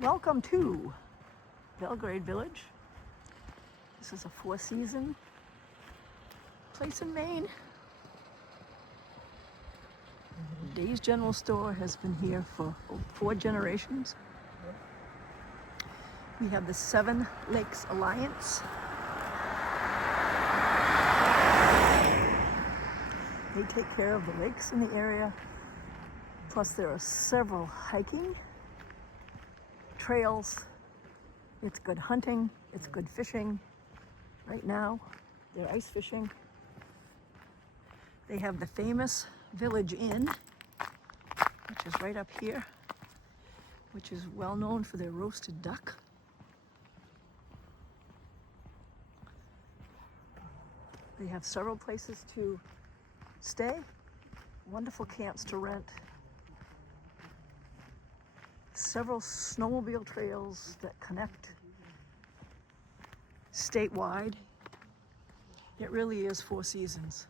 Welcome to Belgrade Village. This is a four-season place in Maine. Dave's General Store has been here for 4 generations. We have the Seven Lakes Alliance. They take care of the lakes in the area. Plus there are several hiking trails. It's good hunting, it's good fishing. Right now, they're ice fishing. They have the famous Village Inn, which is right up here, which is well known for their roasted duck. They have several places to stay, wonderful camps to rent, several snowmobile trails that connect statewide. It really is 4 seasons.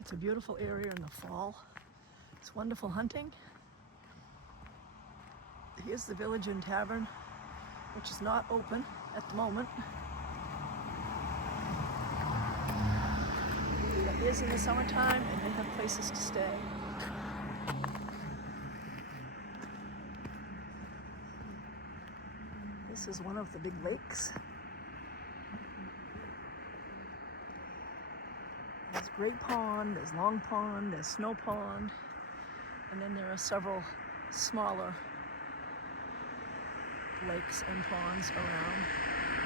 It's a beautiful area in the fall. It's wonderful hunting. Here's the Village Inn Tavern, which is not open at the moment. It is in the summertime, and they have places to stay. This is one of the big lakes. There's Great Pond, there's Long Pond, there's Snow Pond, and then there are several smaller lakes and ponds around.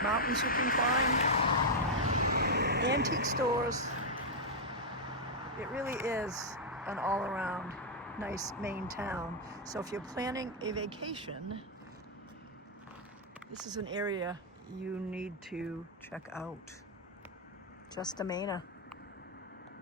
Mountains you can climb, antique stores. It really is an all-around nice Maine town. So if you're planning a vacation, this is an area you need to check out. Augusta Maine.